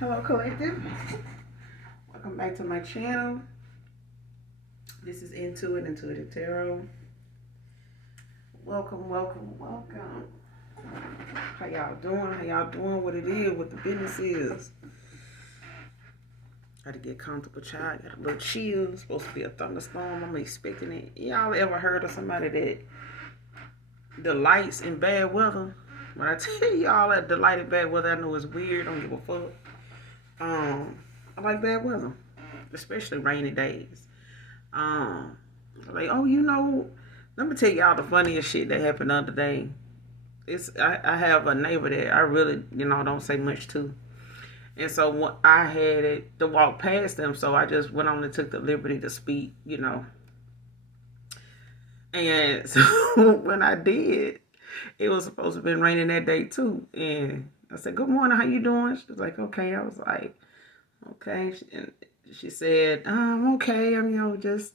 Hello, collective. Welcome back to my channel. This is Intuitive Tarot. Welcome, welcome, welcome. How y'all doing? How y'all doing? What it is? What the business is? Got to get comfortable, child. Got a little chill. It's supposed to be a thunderstorm. I'm expecting it. Y'all ever heard of somebody that delights in bad weather? When I tell y'all that delight in bad weather, I know it's weird. Don't give a fuck. I like bad weather, especially rainy days. Um, like, oh, let me tell y'all the funniest shit that happened the other day. I have a neighbor that I really, don't say much to. And so I had it to walk past them, so I just went on and took the liberty to speak. And so when I did, it was supposed to have been raining that day too. And I said, "Good morning, how you doing?" She was like, "Okay." I was like, "Okay." And she said, okay. I'm, just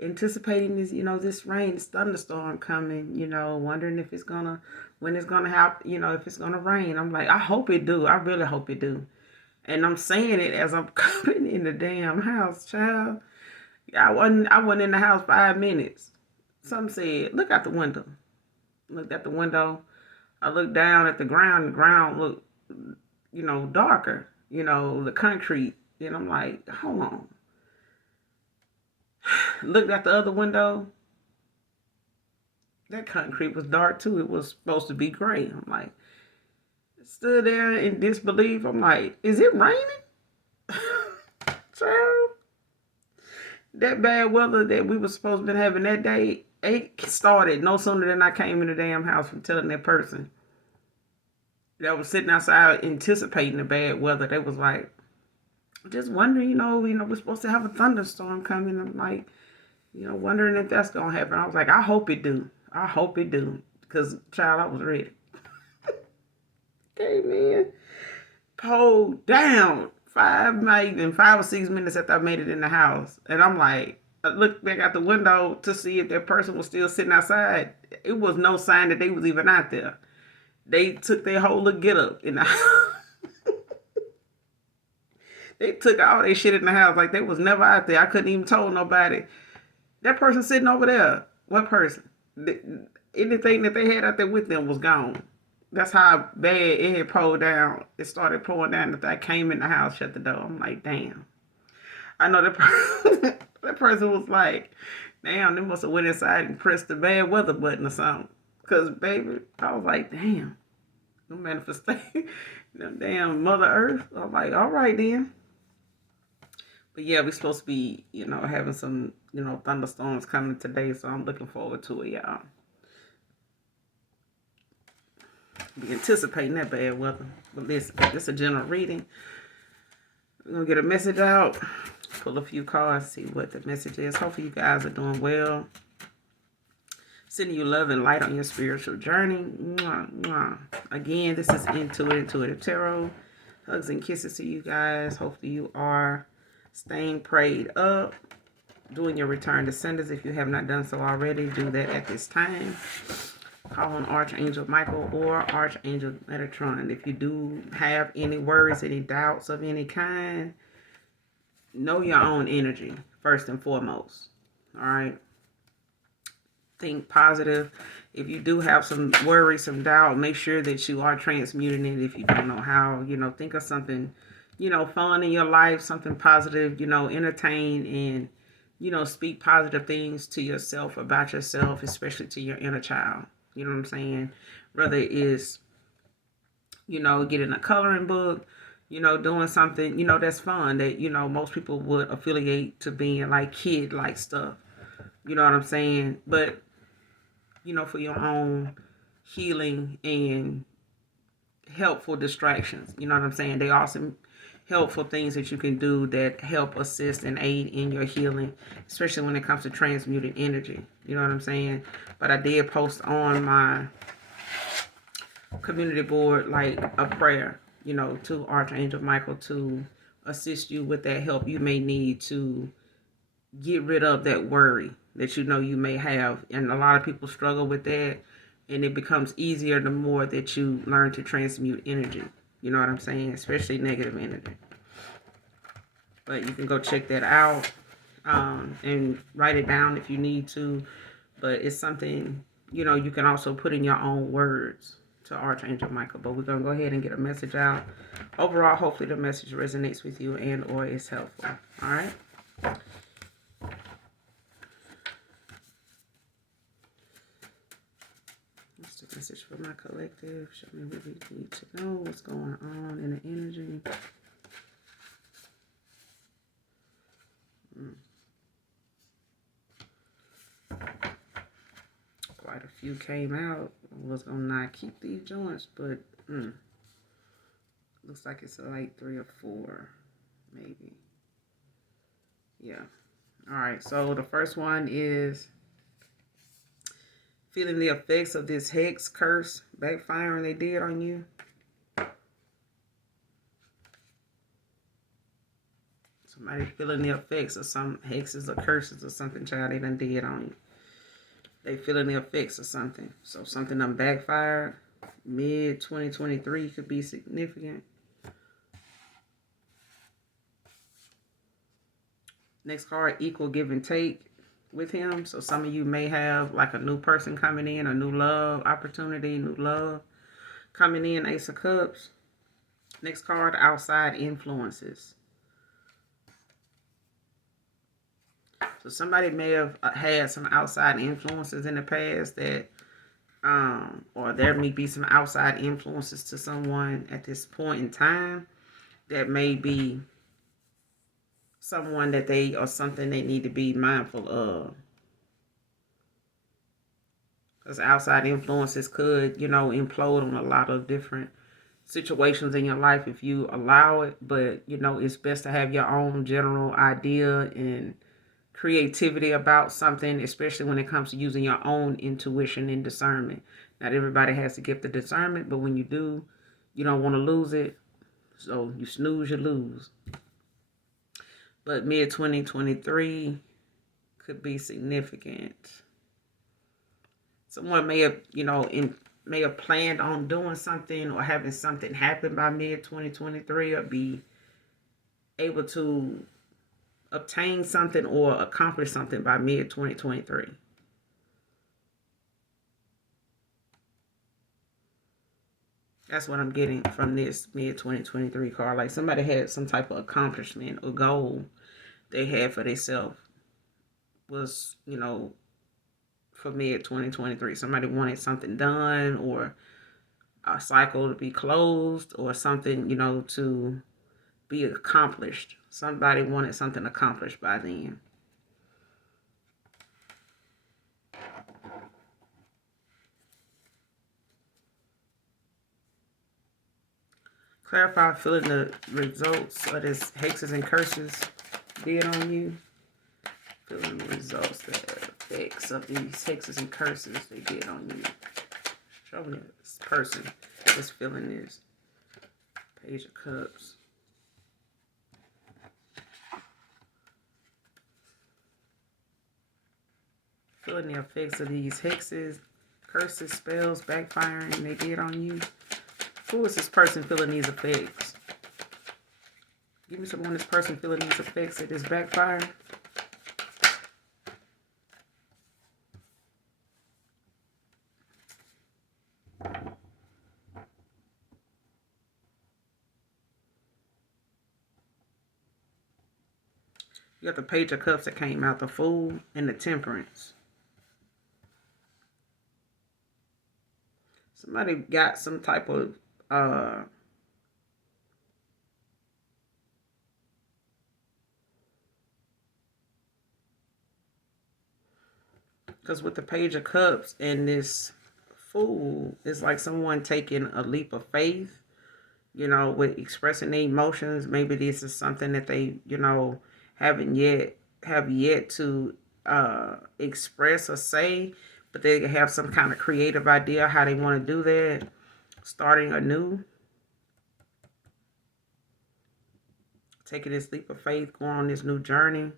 anticipating this rain, this thunderstorm coming, wondering if it's gonna, when it's gonna happen, if it's gonna rain." I'm like, I hope it do. I really hope it do. And I'm saying it as I'm coming in the damn house, child. I wasn't in the house 5 minutes. Some said, "Look out the window." Looked at the window. I looked down at the ground. The ground looked, darker. The concrete. And I'm like, hold on. Looked at the other window. That concrete was dark too. It was supposed to be gray. I'm like, stood there in disbelief. I'm like, is it raining? Child, that bad weather that we were supposed to be having that day, it started no sooner than I came in the damn house from telling that person that was sitting outside anticipating the bad weather. They was like, just wondering, we're supposed to have a thunderstorm coming. I'm like, wondering if that's gonna happen. I was like, I hope it do. I hope it do. Because, child, I was ready. Okay, man. Pulled down. Maybe even 5 or 6 minutes after I made it in the house. And I'm like, I looked back out the window to see if that person was still sitting outside. It was no sign that they was even out there. They took their whole little get up in the house. They took all their shit in the house like they was never out there. I couldn't even told nobody. That person sitting over there. What person? Anything that they had out there with them was gone. That's how bad it had poured down. It started pouring down after I came in the house, shut the door. I'm like, damn. I know that person, that person was like, damn, they must have went inside and pressed the bad weather button or something. Because, baby, I was like, damn. No manifestation. Damn, Mother Earth. I'm like, all right then. But yeah, we're supposed to be, having some, thunderstorms coming today. So I'm looking forward to it, y'all. Be anticipating that bad weather. But listen, this is a general reading. We're going to get a message out. Pull a few cards, see what the message is. Hopefully you guys are doing well. Sending you love and light on your spiritual journey. Mwah, mwah. Again, this is Intuitive Tarot. Hugs and kisses to you guys. Hopefully you are staying prayed up. Doing your return to senders. If you have not done so already, do that at this time. Call on Archangel Michael or Archangel Metatron. If you do have any worries, any doubts of any kind, know your own energy first and foremost. All right. Think positive. If you do have some worry, some doubt, make sure that you are transmuting it. If you don't know how, think of something, fun in your life, something positive, entertain and, speak positive things to yourself, about yourself, especially to your inner child. You know what I'm saying? Whether it is, getting a coloring book, doing something, that's fun that, most people would affiliate to being like kid-like stuff. You know what I'm saying? But, for your own healing and helpful distractions. You know what I'm saying? They are some helpful things that you can do that help assist and aid in your healing, especially when it comes to transmuting energy. You know what I'm saying? But I did post on my community board like a prayer, to Archangel Michael to assist you with that help you may need to get rid of that worry that you may have. And a lot of people struggle with that, and it becomes easier the more that you learn to transmute energy. You know what I'm saying? Especially negative energy. But you can go check that out and write it down if you need to. But it's something, you know, you can also put in your own words to Archangel Michael. But we're going to go ahead and get a message out. Overall, hopefully the message resonates with you and or is helpful. All right? What's the message for my collective? Show me what we need to know. What's going on in the energy. Quite a few came out. I was going to not keep these joints, but looks like it's like 3 or 4, maybe. Yeah. All right. So the first one is feeling the effects of this hex curse backfiring they did on you. Somebody feeling the effects of some hexes or curses or something, child, they done did on you. They feeling the effects of something. So something done backfired. Mid-2023 could be significant. Next card, equal give and take with him. So some of you may have like a new person coming in, a new love opportunity, new love coming in, Ace of Cups. Next card, outside influences. So somebody may have had some outside influences in the past that, or there may be some outside influences to someone at this point in time that may be someone that they, or something they need to be mindful of. Because outside influences could, you know, implode on a lot of different situations in your life if you allow it. But, you know, it's best to have your own general idea and creativity about something, especially when it comes to using your own intuition and discernment. Not everybody has the gift of discernment, but when you do, you don't want to lose it. So you snooze, you lose. But mid-2023 could be significant. Someone may have, you know, may have planned on doing something or having something happen by mid-2023 or be able to obtain something or accomplish something by mid-2023. That's what I'm getting from this mid-2023 card. Like somebody had some type of accomplishment or goal they had for themselves was, you know, for mid-2023. Somebody wanted something done or a cycle to be closed or something, you know, to be accomplished. Somebody wanted something accomplished by then. Clarify feeling the results of this hexes and curses did on you. Feeling the results, the effects of these hexes and curses they did on you. Show me this person that's feeling this. Page of Cups. Feeling the effects of these hexes, curses, spells, backfiring they did on you. Who is this person feeling these effects? Give me someone this person feeling these effects of this backfire. You got the Page of Cups that came out, the Fool and the Temperance. Somebody got some type of because with the Page of Cups and this Fool, it's like someone taking a leap of faith, you know, with expressing their emotions. Maybe this is something that they, you know, have yet to express or say, but they have some kind of creative idea how they want to do that, starting anew, taking this leap of faith, going on this new journey.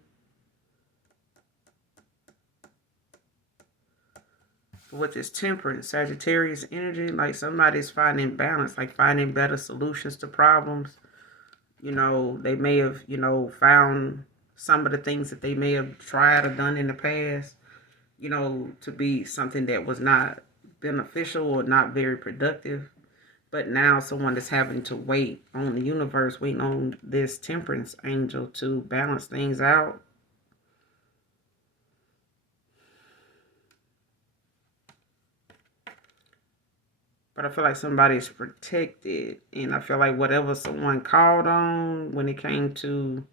For with this temperance, Sagittarius energy, like somebody's finding balance, like finding better solutions to problems. They may have, found some of the things that they may have tried or done in the past, to be something that was not beneficial or not very productive. But now someone is having to wait on the universe, waiting on this temperance angel to balance things out. But I feel like somebody's protected. And I feel like whatever someone called on when it came to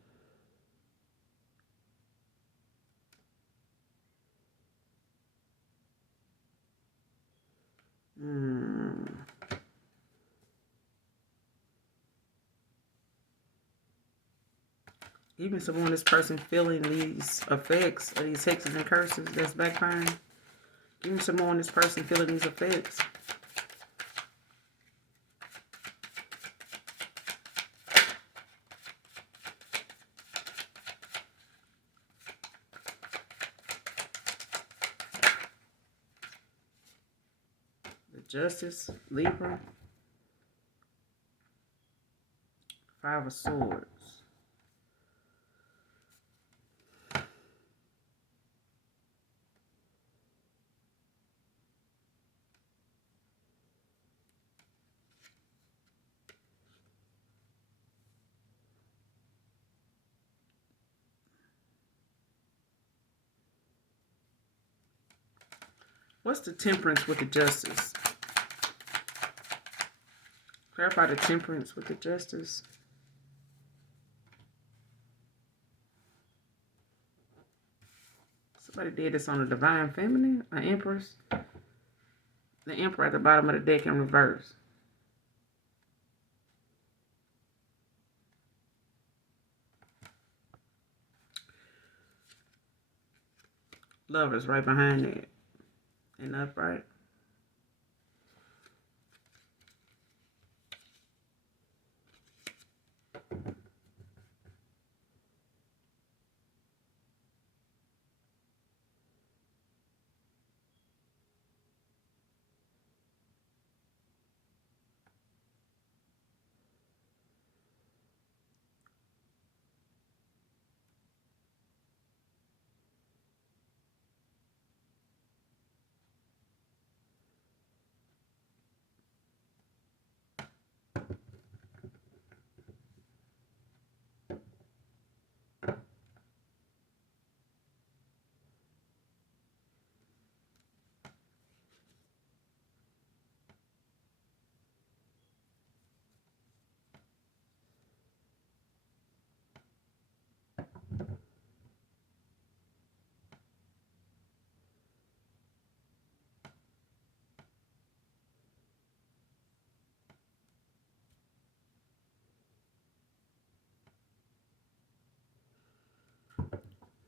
even someone, this person feeling these effects of these hexes and curses that's backfiring. Even someone, this person feeling these effects. The Justice, Libra, Five of Swords. What's the temperance with the justice? Clarify the temperance with the justice. Somebody did this on the divine feminine, an empress. The emperor at the bottom of the deck in reverse. Lovers right behind it. And upright.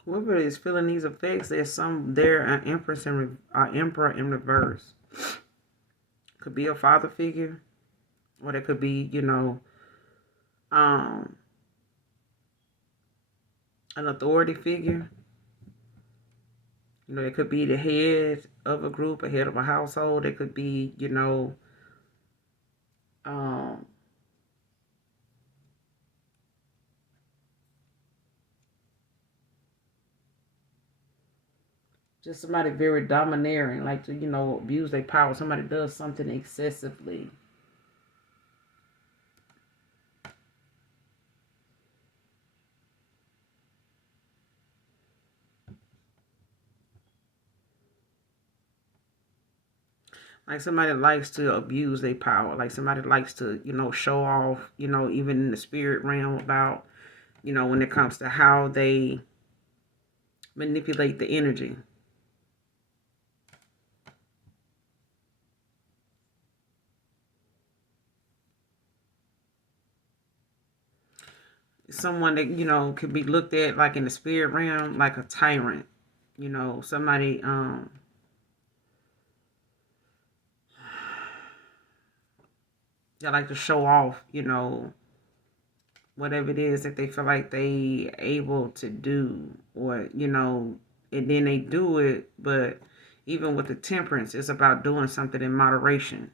Whoever is feeling these effects, there's an empress and emperor in reverse. Could be a father figure, or there could be, an authority figure. It could be the head of a group, a head of a household. It could be, just somebody very domineering, like to, abuse their power. Somebody does something excessively. Like somebody likes to abuse their power. Like somebody likes to, show off, even in the spirit realm about, when it comes to how they manipulate the energy. Someone that, could be looked at like in the spirit realm like a tyrant. Somebody that like to show off, whatever it is that they feel like they able to do, or and then they do it, but even with the Temperance, it's about doing something in moderation.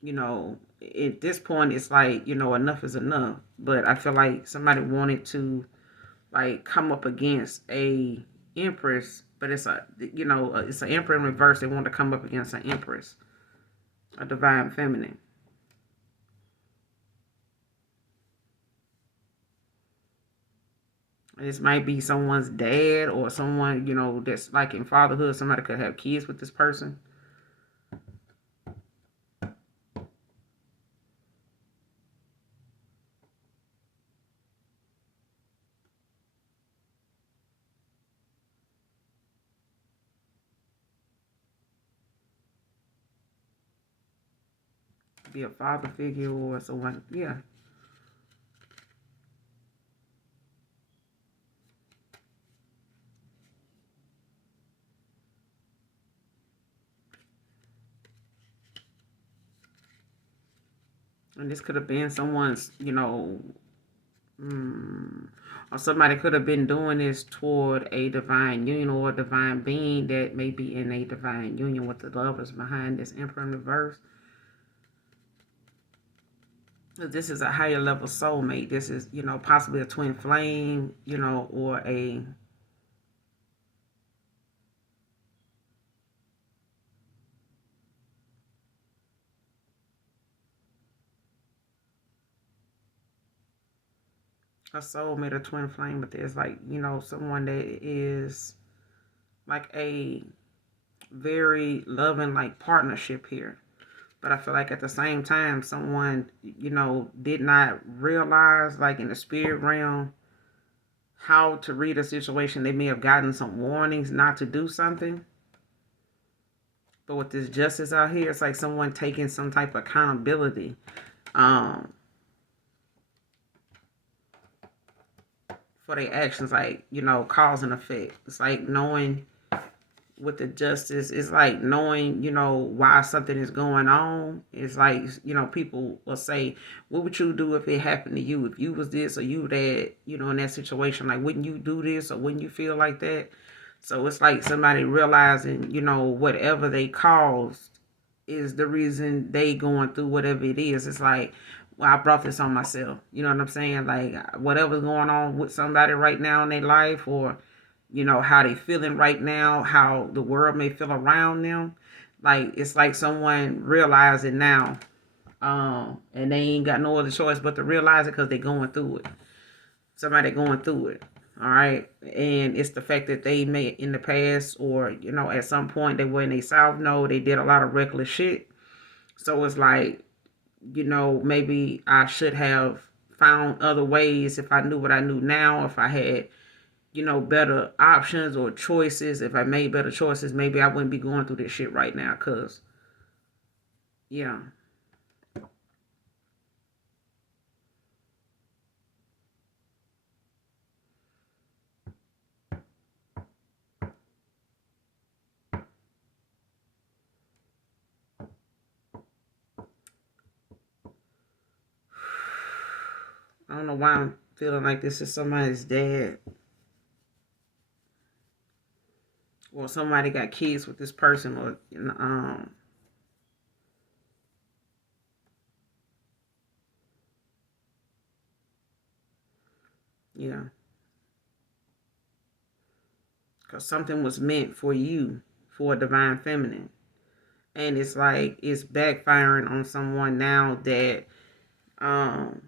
You know, at this point, it's like, enough is enough. But I feel like somebody wanted to, like, come up against a Empress, but it's it's an Emperor in reverse. They want to come up against an Empress, a divine feminine. This might be someone's dad or someone, that's like in fatherhood. Somebody could have kids with this person. Be a father figure or someone, yeah. And this could have been someone's, or somebody could have been doing this toward a divine union or a divine being that may be in a divine union with the lovers behind this Emperor in reverse. This is a higher level soulmate. This is, possibly a twin flame, or a soulmate or twin flame, but there's like, someone that is like a very loving like partnership here. But I feel like at the same time, someone, did not realize, like in the spirit realm, how to read a situation. They may have gotten some warnings not to do something. But with this justice out here, it's like someone taking some type of accountability. Um, for their actions, like, cause and effect. It's like knowing with the justice, it's like knowing, why something is going on. It's like, people will say, what would you do if it happened to you? If you was this or you that, in that situation, like, wouldn't you do this or wouldn't you feel like that? So it's like somebody realizing, whatever they caused is the reason they going through whatever it is. It's like, well, I brought this on myself. You know what I'm saying? Like, whatever's going on with somebody right now in their life, or, how they feeling right now, how the world may feel around them. Like, it's like someone realizing now, and they ain't got no other choice but to realize it because they going through it. Somebody going through it. All right. And it's the fact that they may in the past, or, at some point they were in a South Node, they did a lot of reckless shit. So it's like, maybe I should have found other ways if I knew what I knew now, if I had, better options or choices. If I made better choices, maybe I wouldn't be going through this shit right now. Cause, yeah. I don't know why I'm feeling like this is somebody's dad. Or somebody got kids with this person, or, yeah. Because something was meant for you, for a divine feminine. And it's like it's backfiring on someone now that um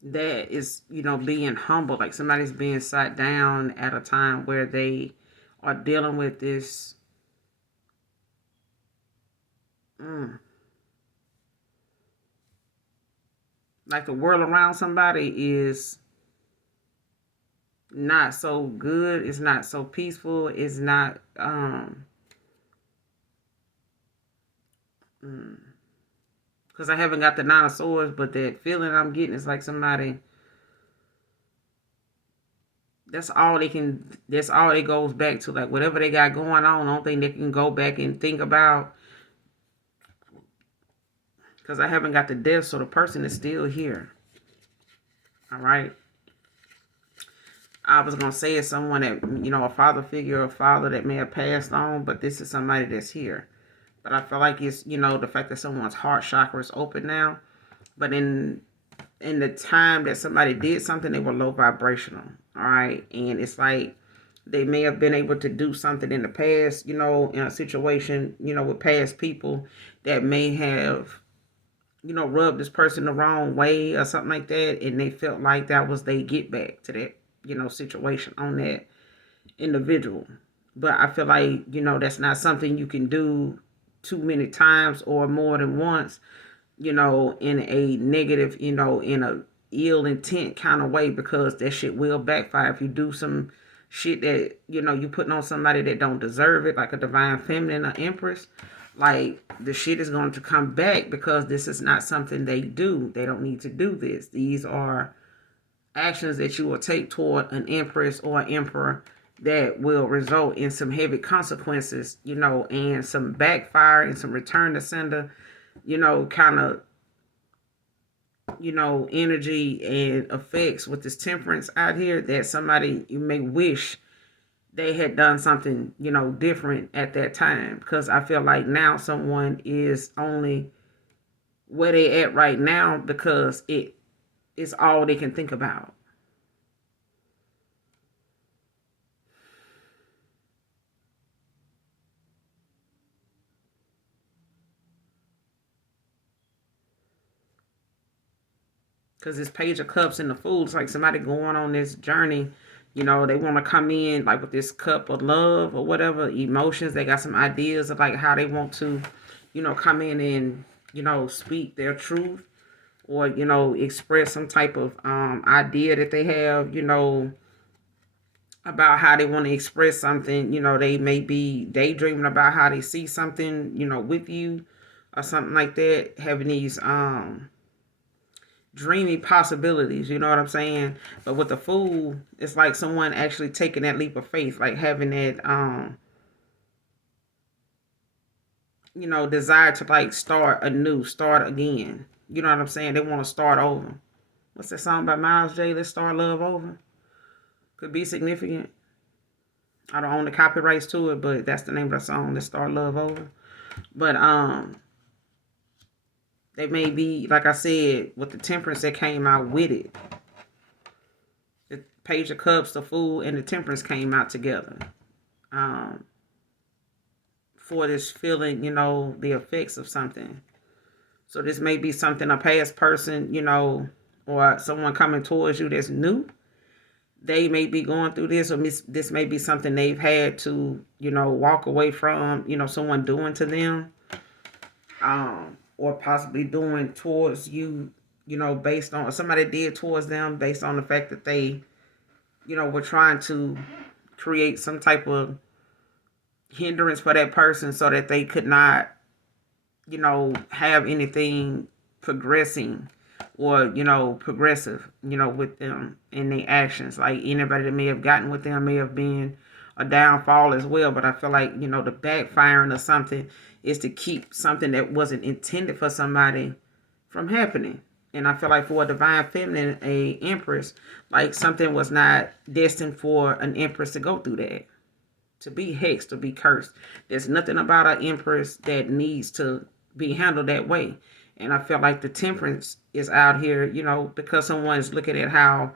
that is, being humble. Like somebody's being sat down at a time where they are dealing with this mm, like the world around somebody is not so good, it's not so peaceful, it's not because I haven't got the Nine of Swords, but that feeling I'm getting is like somebody, that's all it goes back to. Like whatever they got going on, I don't think they can go back and think about, because I haven't got the death, so the person is still here. All right. I was going to say it's someone that, a father figure, a father that may have passed on, but this is somebody that's here. But I feel like it's, the fact that someone's heart chakra is open now. But in the time that somebody did something, they were low vibrational. All right. And it's like they may have been able to do something in the past, in a situation, with past people that may have, rubbed this person the wrong way or something like that. And they felt like that was they get back to that, situation on that individual. But I feel like, that's not something you can do too many times or more than once, in a negative, in a ill intent kind of way, because that shit will backfire if you do some shit that, you putting on somebody that don't deserve it, like a divine feminine or empress. Like, the shit is going to come back because this is not something they do. They don't need to do this. These are actions that you will take toward an empress or an emperor that will result in some heavy consequences, and some backfire and some return to sender, kind of, energy and effects with this temperance out here, that somebody, you may wish they had done something, different at that time. Because I feel like now someone is only where they at right now because it is all they can think about. Because this page of cups and the fool, it's like somebody going on this journey. They want to come in like with this cup of love or whatever, emotions. They got some ideas of like how they want to, come in and, speak their truth, or, express some type of idea that they have, about how they want to express something. They may be daydreaming about how they see something, with you or something like that, having these dreamy possibilities, you know what I'm saying? But with the fool, it's like someone actually taking that leap of faith, like having that desire to like start anew, start again. You know what I'm saying? They want to start over. What's that song by Miles J? Let's start love over. Could be significant. I don't own the copyrights to it, but that's the name of the song. Let's start love over. But they may be, like I said, with the temperance that came out with it. The Page of Cups, the Fool, and the Temperance came out together. For this feeling, the effects of something. So this may be something, a past person, or someone coming towards you that's new. They may be going through this, or this may be something they've had to, walk away from, someone doing to them, or possibly doing towards you, based on, or somebody did towards them based on the fact that they, were trying to create some type of hindrance for that person so that they could not, have anything progressing or, progressive, with them in their actions. Like anybody that may have gotten with them may have been a downfall as well. But I feel like, the backfiring of something is to keep something that wasn't intended for somebody from happening. And I feel like for a divine feminine, a empress, like something was not destined for an empress to go through that, to be hexed, to be cursed. There's nothing about an empress that needs to be handled that way. And I feel like the temperance is out here, because someone's looking at how,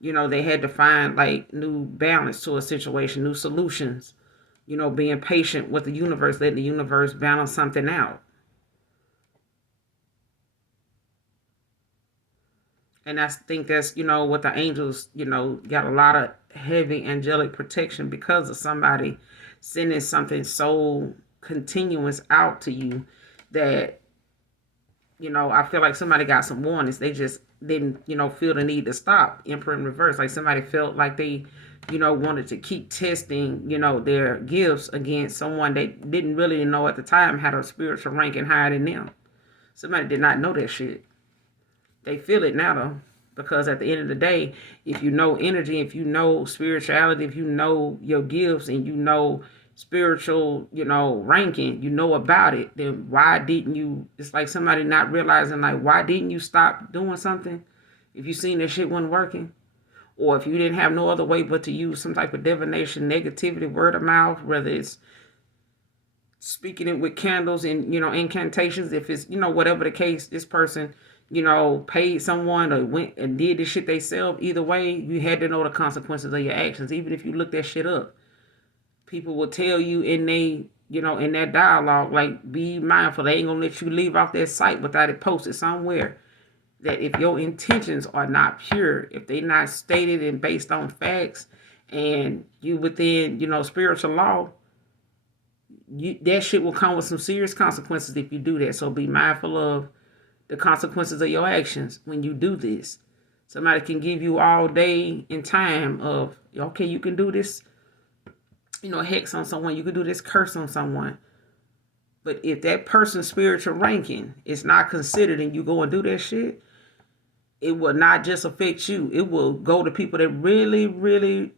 they had to find like new balance to a situation, new solutions, being patient with the universe, letting the universe balance something out. And I think that's, what the angels, got a lot of heavy angelic protection because of somebody sending something so continuous out to you that, I feel like somebody got some warnings. They just didn't, feel the need to stop. Emperor in reverse. Like somebody felt like they, wanted to keep testing, their gifts against someone they didn't really know at the time had a spiritual ranking higher than them. Somebody did not know that shit. They feel it now though, because at the end of the day, if you know energy, if you know spirituality, if you know your gifts and you know spiritual, ranking, you know about it, then why didn't you? It's like somebody not realizing, like, why didn't you stop doing something? If you seen that shit wasn't working, or if you didn't have no other way but to use some type of divination, negativity, word of mouth, whether it's speaking it with candles and, incantations, if it's, whatever the case, this person, paid someone or went and did this shit themselves, either way, you had to know the consequences of your actions. Even if you look that shit up, people will tell you in that dialogue, like, be mindful. They ain't gonna let you leave off their site without it posted somewhere. That if your intentions are not pure, if they not stated and based on facts, and you within, spiritual law, that shit will come with some serious consequences if you do that. So be mindful of the consequences of your actions when you do this. Somebody can give you all day in time of, okay, you can do this, hex on someone, you can do this curse on someone. But if that person's spiritual ranking is not considered and you go and do that shit, it will not just affect you. It will go to people that really, really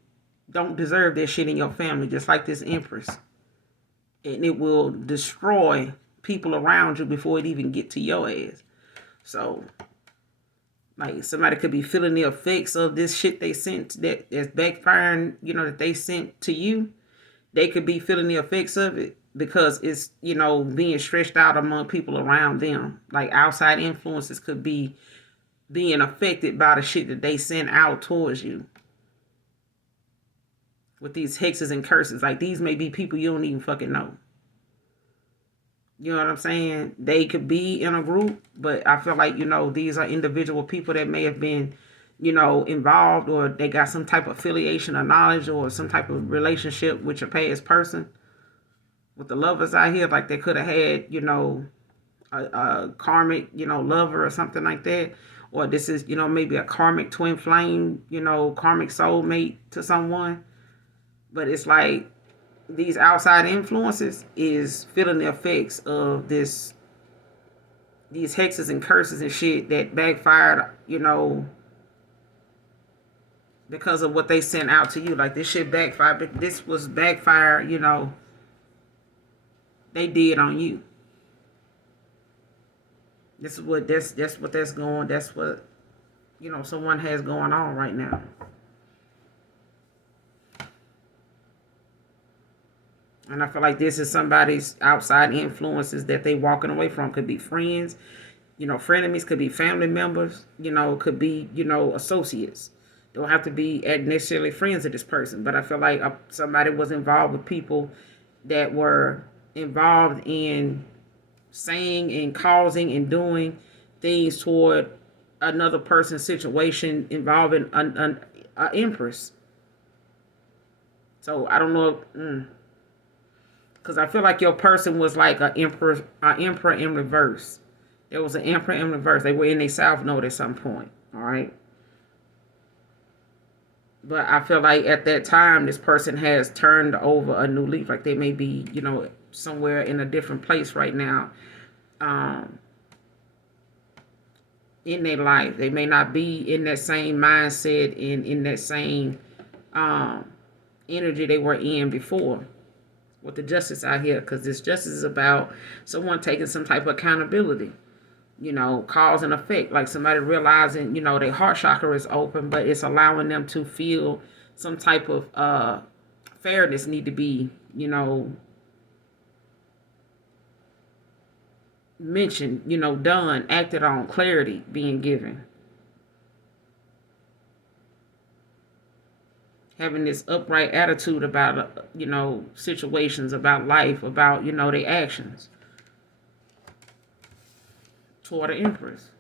don't deserve that shit in your family, just like this Empress. And it will destroy people around you before it even get to your ass. So, like, somebody could be feeling the effects of this shit they sent that's backfiring, that they sent to you. They could be feeling the effects of it because it's, being stretched out among people around them. Like, outside influences could be being affected by the shit that they send out towards you. With these hexes and curses. Like, these may be people you don't even fucking know. You know what I'm saying? They could be in a group, but I feel like, these are individual people that may have been, involved, or they got some type of affiliation or knowledge or some type of relationship with your past person. With the lovers out here, like they could have had, a karmic, lover or something like that. Or this is, maybe a karmic twin flame, karmic soulmate to someone. But it's like these outside influences is feeling the effects of these hexes and curses and shit that backfired, because of what they sent out to you. Like, this shit backfired. But this was backfired, they did on you. That's what someone has going on right now. And I feel like this is somebody's outside influences that they walking away from. Could be friends, frenemies, could be family members, could be, associates. Don't have to be necessarily friends of this person. But I feel like somebody was involved with people that were involved in saying and causing and doing things toward another person's situation involving an Empress. So I don't know. Because I feel like your person was like an emperor in reverse. There was an emperor in reverse. They were in their south node at some point. All right. But I feel like at that time, this person has turned over a new leaf. Like, they may be, somewhere in a different place right now. In their life. They may not be in that same mindset and in that same energy they were in before. With the justice out here, because this justice is about someone taking some type of accountability, cause and effect. Like, somebody realizing, their heart chakra is open, but it's allowing them to feel some type of fairness need to be, mentioned, done, acted on, clarity being given. Having this upright attitude about, situations, about life, about, their actions toward the Empress.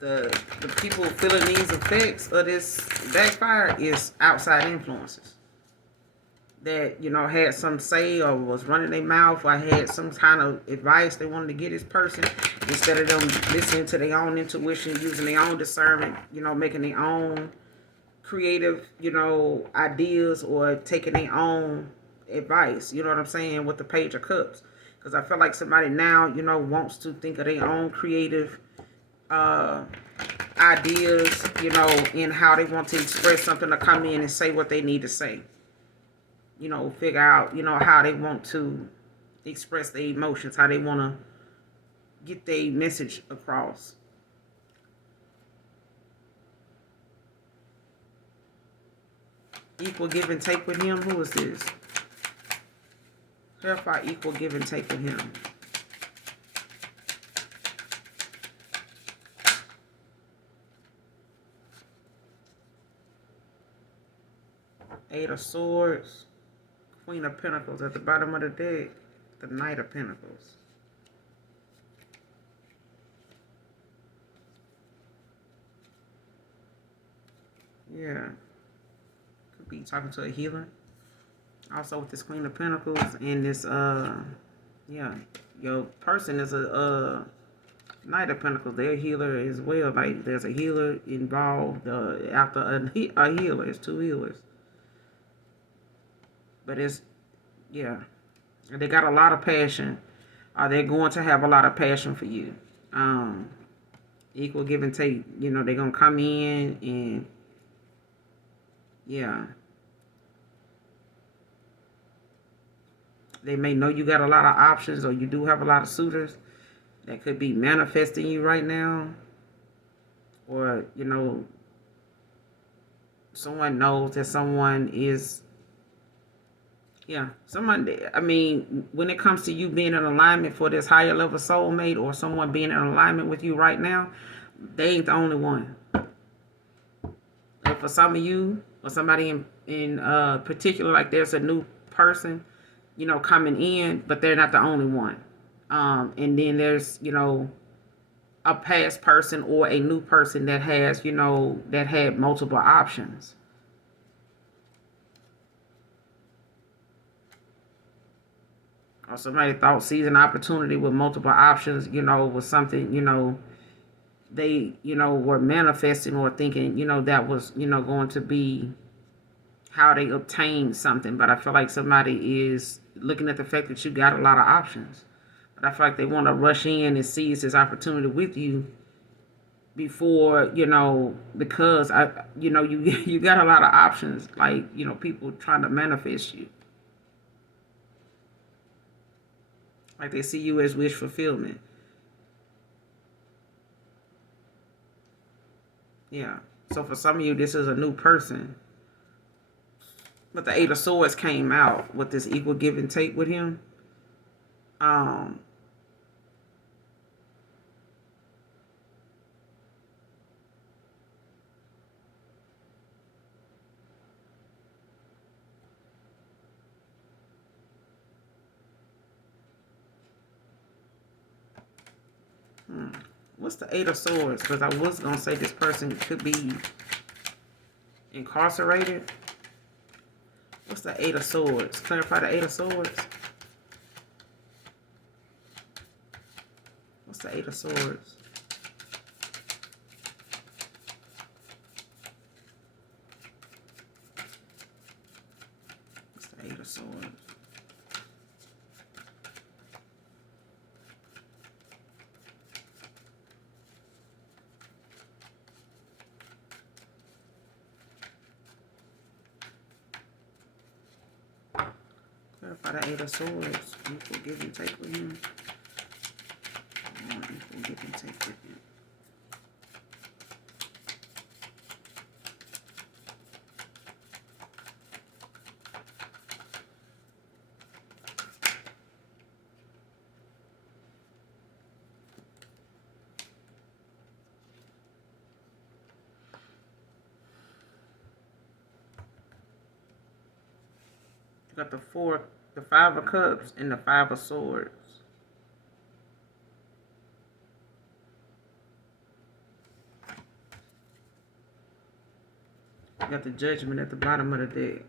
The people feeling these effects of this backfire is outside influences that, had some say or was running their mouth or had some kind of advice they wanted to get this person. Instead of them listening to their own intuition, using their own discernment, making their own creative, ideas, or taking their own advice, you know what I'm saying, with the Page of Cups. Because I feel like somebody now, wants to think of their own creative uh, ideas, you know, in how they want to express something, to come in and say what they need to say. You know, figure out, you know, how they want to express their emotions, how they want to get their message across. Equal give and take with him. Who is this? Clarify equal give and take with him. Eight of Swords. Queen of Pentacles at the bottom of the deck. The Knight of Pentacles. Yeah. Could be talking to a healer. Also with this Queen of Pentacles and this, yeah. Your person is a Knight of Pentacles. They're a healer as well. Like, there's a healer involved after a healer. It's two healers. But it's, yeah. They got a lot of passion. They're going to have a lot of passion for you. Equal give and take. You know, they're going to come in and, yeah. They may know you got a lot of options, or you do have a lot of suitors that could be manifesting you right now. Or, you know, someone knows that someone is, yeah, someone, I mean, when it comes to you being in alignment for this higher level soulmate, or someone being in alignment with you right now, they ain't the only one. Like, for some of you, or somebody in particular, like, there's a new person, you know, coming in, but they're not the only one. And then there's, you know, a past person or a new person that has, you know, that had multiple options. Or somebody thought sees an opportunity with multiple options, you know, was something, you know, they, you know, were manifesting or thinking, you know, that was, you know, going to be how they obtained something. But I feel like somebody is looking at the fact that you got a lot of options. But I feel like they want to rush in and seize this opportunity with you before, you know, because you know, you got a lot of options, like, you know, people trying to manifest you. Like, they see you as wish fulfillment. Yeah. So for some of you, this is a new person. But the Eight of Swords came out with this equal give and take with him. What's the Eight of Swords? Because I was going to say this person could be incarcerated. What's the Eight of Swords? Clarify the Eight of Swords. What's the Eight of Swords? What's the Eight of Swords? Clarify the Eight of Swords. Equal give and take with him. Equal give and take with him. You got the Five of Cups and the Five of Swords. You got the Judgment at the bottom of the deck.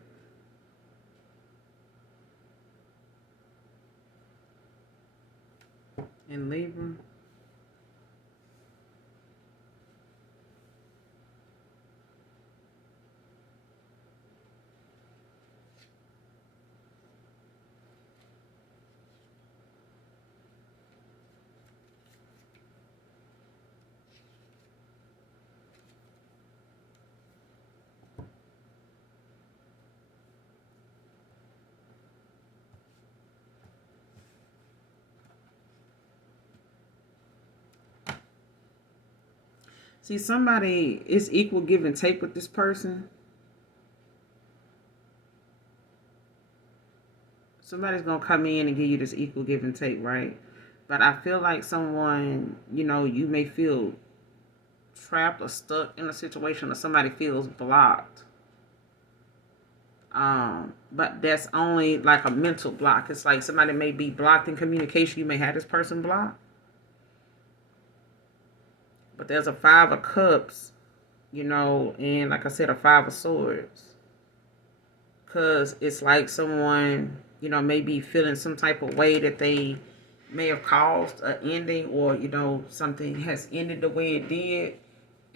In Libra. See, somebody, it's equal give and take with this person. Somebody's going to come in and give you this equal give and take, right? But I feel like someone, you may feel trapped or stuck in a situation, or somebody feels blocked. But that's only like a mental block. It's like somebody may be blocked in communication. You may have this person blocked. But there's a 5 of Cups, and like I said, a 5 of Swords. Because it's like someone, may be feeling some type of way that they may have caused an ending, or, something has ended the way it did.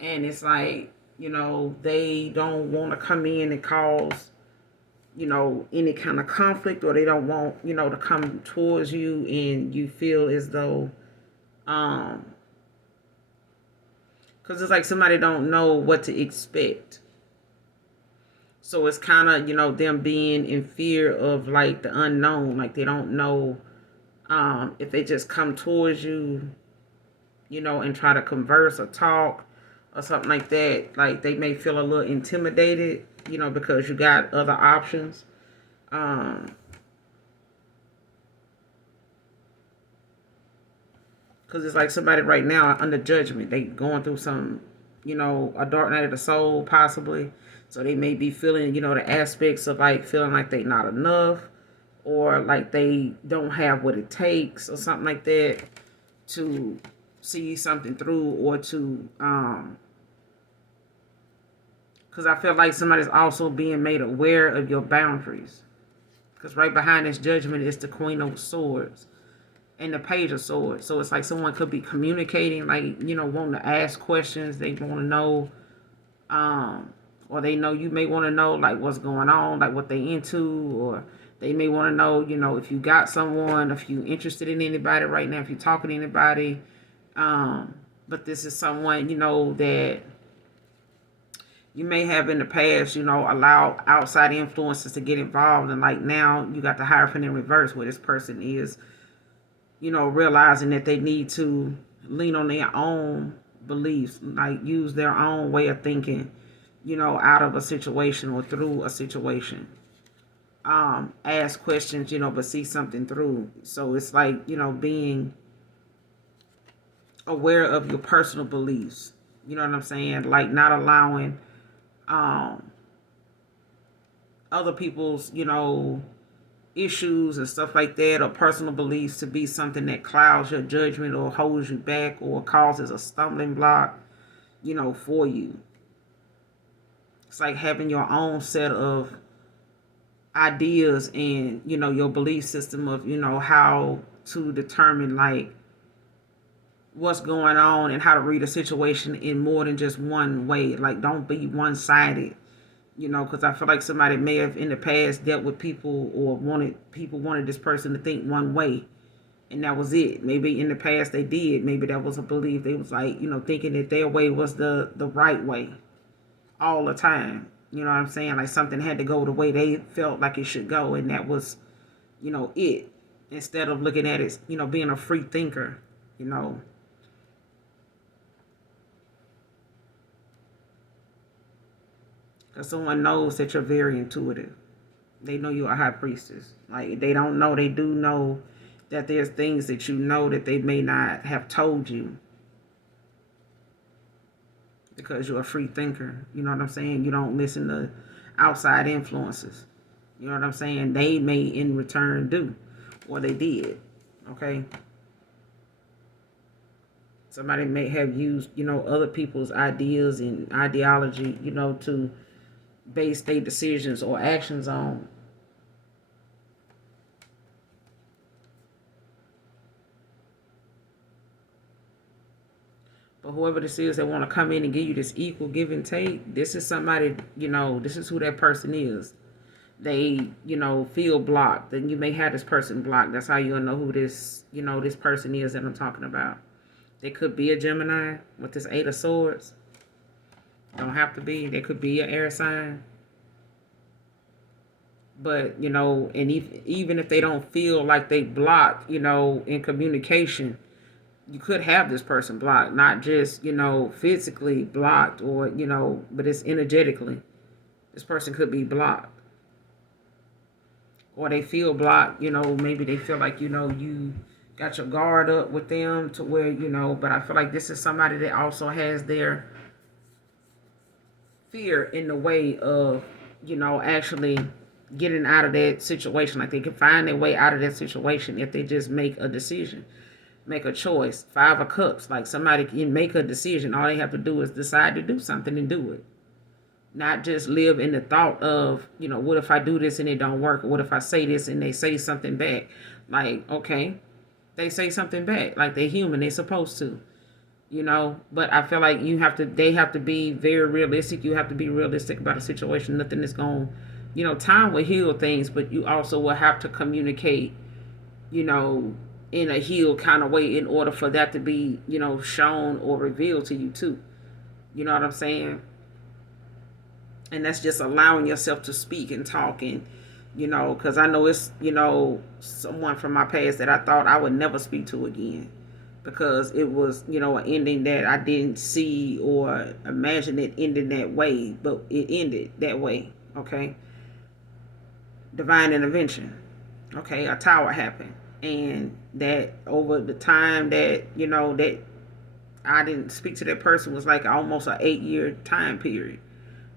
And it's like, they don't want to come in and cause, any kind of conflict, or they don't want, to come towards you, and you feel as though, because it's like somebody don't know what to expect. So it's kind of, them being in fear of like the unknown. Like they don't know if they just come towards you, and try to converse or talk or something like that. Like they may feel a little intimidated, because you got other options. Because it's like somebody right now under judgment. They going through some, a dark night of the soul possibly. So they may be feeling, the aspects of like feeling like they not enough, or like they don't have what it takes or something like that to see something through, or to, because I feel like somebody's also being made aware of your boundaries. Because right behind this judgment is the Queen of Swords and the Page of Swords. So it's like someone could be communicating, like, wanting to ask questions. They want to know, or they know you may want to know, like, what's going on, like what they into, or they may want to know, if you got someone, if you interested in anybody right now, if you're talking to anybody. But this is someone, that you may have in the past, allowed outside influences to get involved. And like now you got the Hierophant in reverse, where this person is, realizing that they need to lean on their own beliefs, like use their own way of thinking, out of a situation or through a situation. Ask questions, but see something through. So it's like, being aware of your personal beliefs. You know what I'm saying? Like not allowing other people's, issues and stuff like that, or personal beliefs, to be something that clouds your judgment or holds you back or causes a stumbling block, for you. It's like having your own set of ideas and, your belief system of, how to determine like what's going on and how to read a situation in more than just one way. Like don't be one-sided. Because I feel like somebody may have in the past dealt with people, or wanted this person to think one way, and that was it. Maybe in the past they did. Maybe that was a belief. They was like, thinking that their way was the right way all the time. You know what I'm saying? Like something had to go the way they felt like it should go, and that was, it. Instead of looking at it, being a free thinker, Because someone knows that you're very intuitive. They know you're a high priestess. Like, they don't know. They do know that there's things that that they may not have told you. Because you're a free thinker. You know what I'm saying? You don't listen to outside influences. You know what I'm saying? They may in return do. Or they did. Okay? Somebody may have used, other people's ideas and ideology, to base their decisions or actions on. But whoever this is that want to come in and give you this equal give and take, this is somebody, this is who that person is. They, feel blocked. Then you may have this person blocked. That's how you'll know who this, this person is that I'm talking about. They could be a Gemini with this 8 of Swords. Don't have to be. They could be an air sign. But, and even if they don't feel like they block, in communication, you could have this person blocked, not just, physically blocked or, but it's energetically. This person could be blocked. Or they feel blocked, maybe they feel like, you got your guard up with them to where, but I feel like this is somebody that also has their fear in the way of, actually getting out of that situation. Like they can find their way out of that situation if they just make a decision, make a choice. 5 of Cups, like somebody can make a decision. All they have to do is decide to do something and do it. Not just live in the thought of, what if I do this and it don't work? Or what if I say this and they say something back? Like, okay, they say something back. Like they're human, they're supposed to. But I feel like they have to be very realistic. You have to be realistic about a situation. Nothing is going, time will heal things, but you also will have to communicate, in a healed kind of way in order for that to be, shown or revealed to you too. You know what I'm saying? And that's just allowing yourself to speak and talk and, because I know it's, someone from my past that I thought I would never speak to again. Because it was, an ending that I didn't see or imagine it ending that way, but it ended that way, okay? Divine intervention, okay? A tower happened, and that over the time that, that I didn't speak to that person was like almost an 8-year time period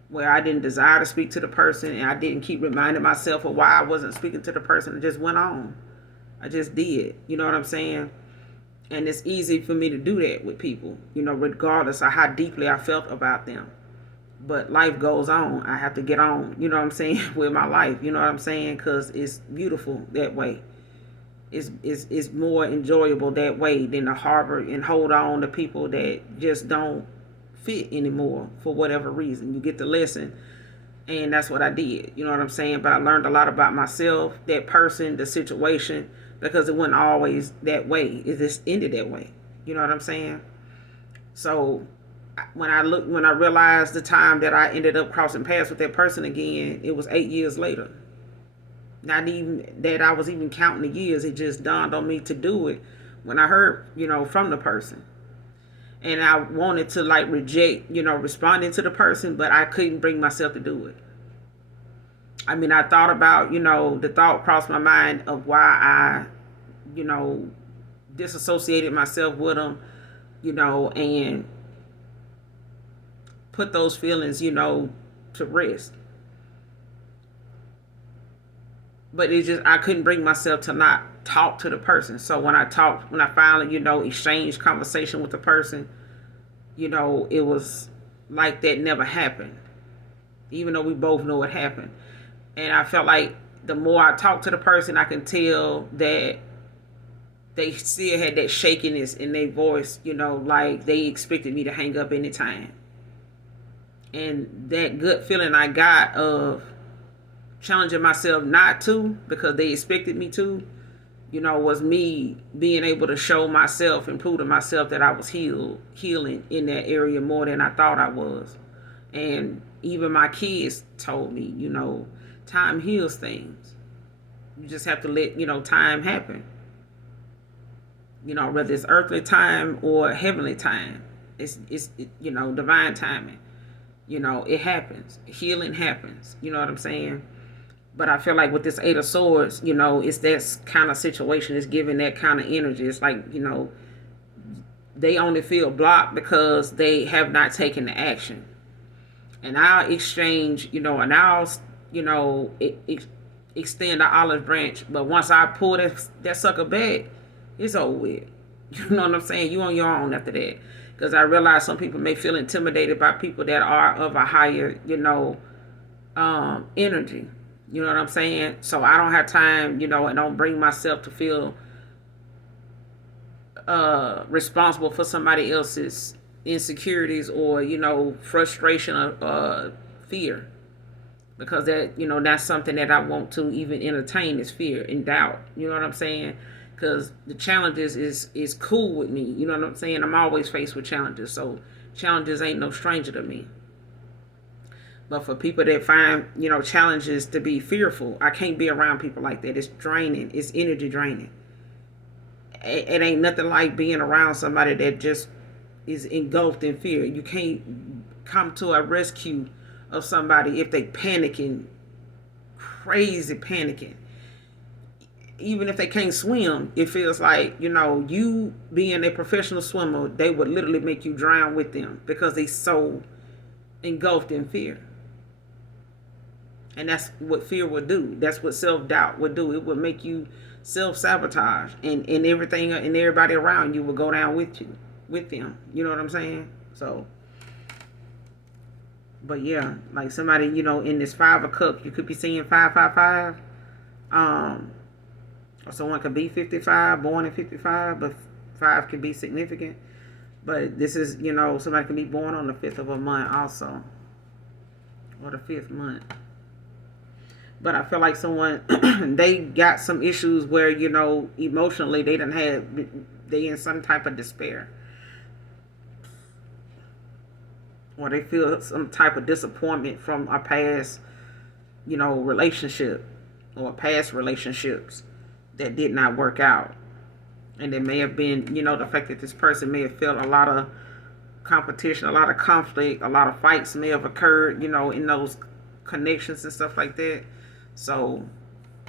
where I didn't desire to speak to the person, and I didn't keep reminding myself of why I wasn't speaking to the person. It just went on. I just did, you know what I'm saying? And it's easy for me to do that with people, regardless of how deeply I felt about them. But life goes on. I have to get on, you know what I'm saying, with my life, you know what I'm saying? Because it's beautiful that way. It's more enjoyable that way than to harbor and hold on to people that just don't fit anymore for whatever reason. You get the lesson. And that's what I did, you know what I'm saying? But I learned a lot about myself, that person, the situation, because it wasn't always that way. It just ended that way. You know what I'm saying? So when I realized the time that I ended up crossing paths with that person again, it was 8 years later. Not even that I was even counting the years. It just dawned on me to do it when I heard, from the person. And I wanted to reject, responding to the person, but I couldn't bring myself to do it. I mean, I thought about, the thought crossed my mind of why I, disassociated myself with them, and put those feelings, to rest. But I couldn't bring myself to not talk to the person. So when I finally, exchanged conversation with the person, it was like that never happened. Even though we both know it happened. And I felt like the more I talked to the person, I can tell that they still had that shakiness in their voice, like they expected me to hang up anytime. And that good feeling I got of challenging myself not to, because they expected me to, was me being able to show myself and prove to myself that I was healing in that area more than I thought I was. And even my kids told me, time heals things. You just have to let, time happen. Whether it's earthly time or heavenly time. It's divine timing. It happens. Healing happens. You know what I'm saying? But I feel like with this 8 of Swords, it's that kind of situation. It's giving that kind of energy. It's like, they only feel blocked because they have not taken the action. And I'll exchange, and I'll, extend the olive branch. But once I pull that sucker back, it's over with. You know what I'm saying? You on your own after that. Because I realize some people may feel intimidated by people that are of a higher, energy. You know what I'm saying? So I don't have time, and don't bring myself to feel responsible for somebody else's insecurities or, frustration or fear. Because that, that's something that I want to even entertain, is fear and doubt. You know what I'm saying? Because the challenges is cool with me. You know what I'm saying? I'm always faced with challenges. So challenges ain't no stranger to me. But for people that find, challenges to be fearful, I can't be around people like that. It's draining. It's energy draining. it ain't nothing like being around somebody that just is engulfed in fear. You can't come to a rescue of somebody if they panicking, crazy panicking. Even if they can't swim, it feels like, you being a professional swimmer, they would literally make you drown with them because they so engulfed in fear. And that's what fear would do. That's what self-doubt would do. It would make you self-sabotage, and everything and everybody around you will go down with them. You know what I'm saying? So, but yeah, like somebody, in this 5 of Cups, you could be seeing 555. Or someone could be 55, born in 55, but 5 can be significant. But this is, somebody can be born on the 5th of a month also, or the 5th month. But I feel like someone, they got some issues where, emotionally they in some type of despair. Or they feel some type of disappointment from a past, relationship, or past relationships that did not work out. And it may have been, the fact that this person may have felt a lot of competition, a lot of conflict, a lot of fights may have occurred, in those connections and stuff like that. So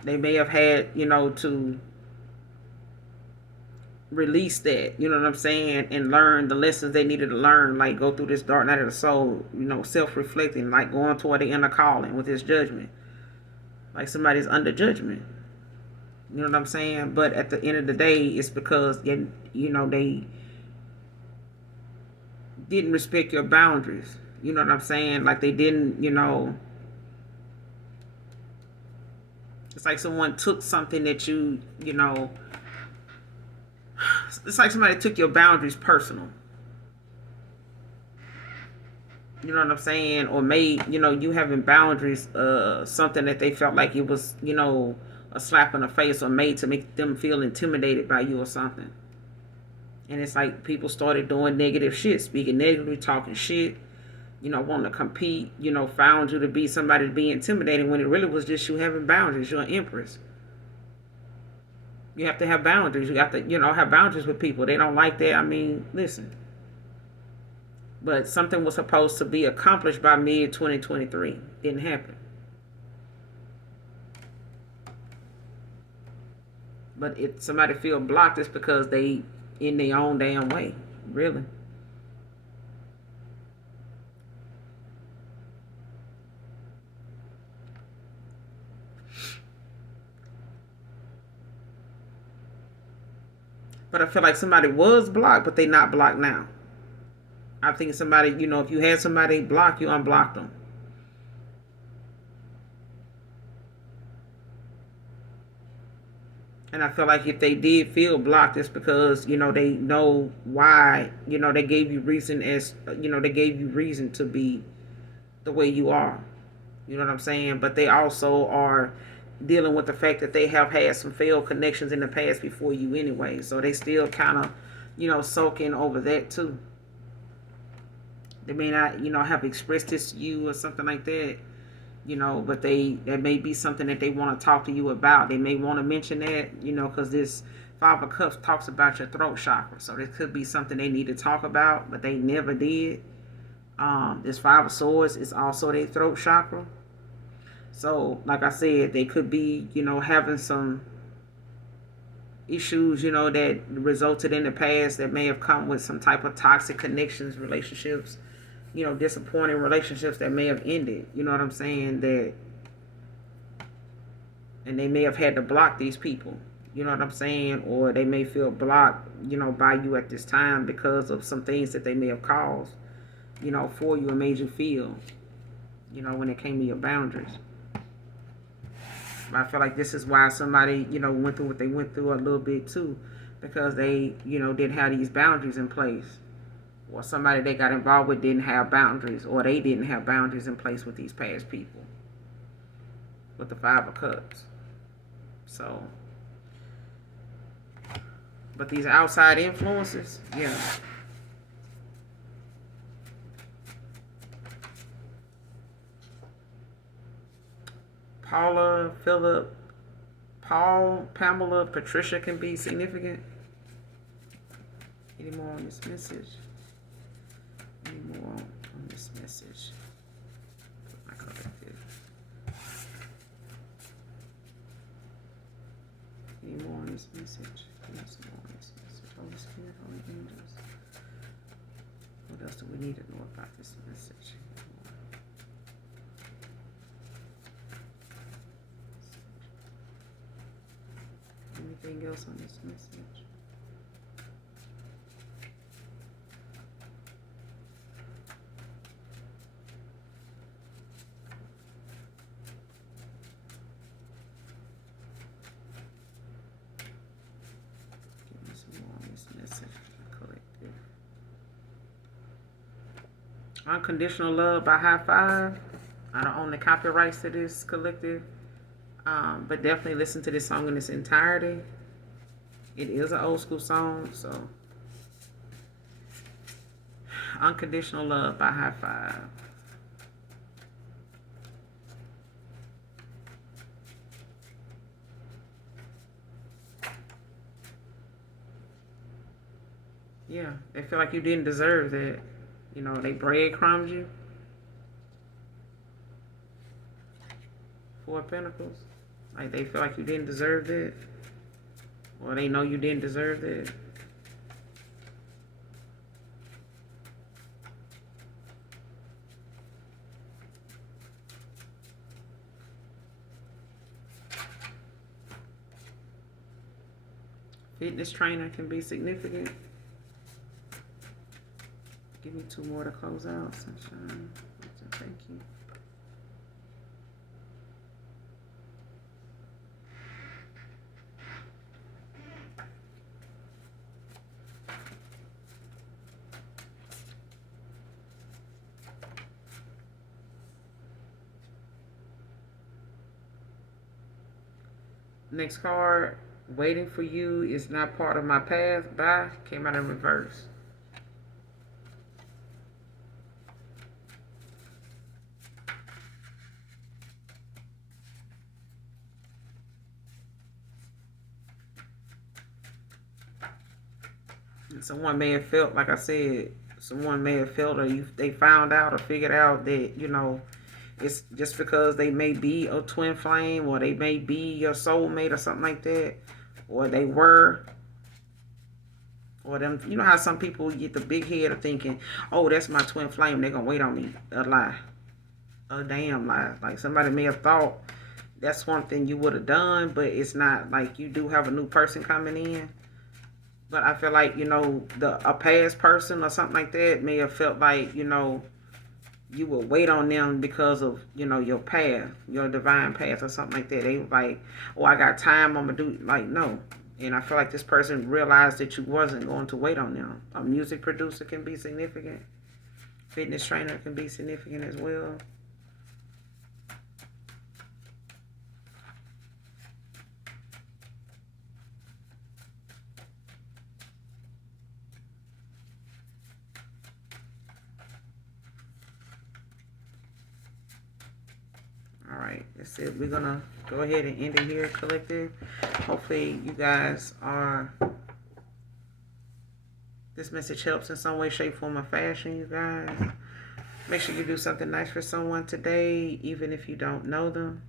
they may have had, to release that, you know what I'm saying, and learn the lessons they needed to learn, like go through this dark night of the soul, self-reflecting, like going toward the inner calling with this judgment. Like somebody's under judgment. You know what I'm saying? But at the end of the day, it's because, they didn't respect your boundaries. You know what I'm saying? Like they didn't, it's like someone took something that it's like somebody took your boundaries personal. You know what I'm saying? Or made, you having boundaries, something that they felt like it was, a slap in the face, or made to make them feel intimidated by you or something. And it's like people started doing negative shit, speaking negatively, talking shit, wanting to compete, found you to be somebody to be intimidating when it really was just you having boundaries. You're an Empress. You have to have boundaries. You got to, have boundaries with people. They don't like that. I mean, listen. But something was supposed to be accomplished by mid-2023. Didn't happen. But if somebody feel blocked, it's because they in their own damn way. Really. But I feel like somebody was blocked, but they not blocked now. I think somebody, if you had somebody block, you unblocked them. And I feel like if they did feel blocked, it's because, they know why, they gave you reason they gave you reason to be the way you are. You know what I'm saying? But they also are dealing with the fact that they have had some failed connections in the past before you anyway. So they still kind of, soaking over that too. They may not, have expressed this to you or something like that, but that may be something that they want to talk to you about. They may want to mention that, because this 5 of Cups talks about your throat chakra. So this could be something they need to talk about, but they never did. This 5 of Swords is also their throat chakra. So, like I said, they could be, having some issues, that resulted in the past that may have come with some type of toxic connections, relationships, disappointing relationships that may have ended. You know what I'm saying? And they may have had to block these people. You know what I'm saying? Or they may feel blocked, by you at this time because of some things that they may have caused, for you and made you feel, when it came to your boundaries. I feel like this is why somebody, went through what they went through a little bit too, because they, didn't have these boundaries in place. Or somebody they got involved with didn't have boundaries, or they didn't have boundaries in place with these past people. With the 5 of Cups. So, but these outside influences, yeah. Paula, Philip, Paul, Pamela, Patricia can be significant. Any more on this message? Any more on this message? My collective. Any more on this message? Give me some more on this message. Holy Spirit, Holy Angels. What else do we need to know about this message? Anything else on this message? Give me some more on this message. Collective. Unconditional Love by H3x3. I don't own the copyrights to this collective. But definitely listen to this song in its entirety. It is an old school song, so Unconditional Love by H3x3. Yeah, they feel like you didn't deserve that. You know, they breadcrumbed you. 4 of Pentacles. Like they feel like you didn't deserve that. Or they know you didn't deserve that. Fitness trainer can be significant. Give me 2 more to close out, Sunshine. Thank you. Next card, Waiting for You Is Not Part of My Path by, came out in reverse. And someone may have felt, like I said, someone may have felt, or they found out or figured out that, you know, it's just because they may be a twin flame, or they may be your soulmate or something like that, or they were, or them. You know how some people get the big head of thinking, oh, that's my twin flame, they're gonna wait on me. A lie. A damn lie. Like somebody may have thought that's one thing you would have done, but it's not. Like you do have a new person coming in. But I feel like, you know, a past person or something like that may have felt like, you know, you would wait on them because of, you know, your path, your divine path or something like that. They were like, oh, I got time, I'm going to do, like, no. And I feel like this person realized that you wasn't going to wait on them. A music producer can be significant. Fitness trainer can be significant as well. Alright, that's it. We're going to go ahead and end it here, collective. Hopefully you guys are... This message helps in some way, shape, form, or fashion, you guys. Make sure you do something nice for someone today, even if you don't know them.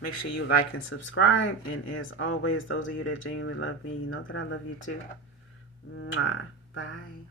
Make sure you like and subscribe. And as always, those of you that genuinely love me, you know that I love you too. Mwah. Bye.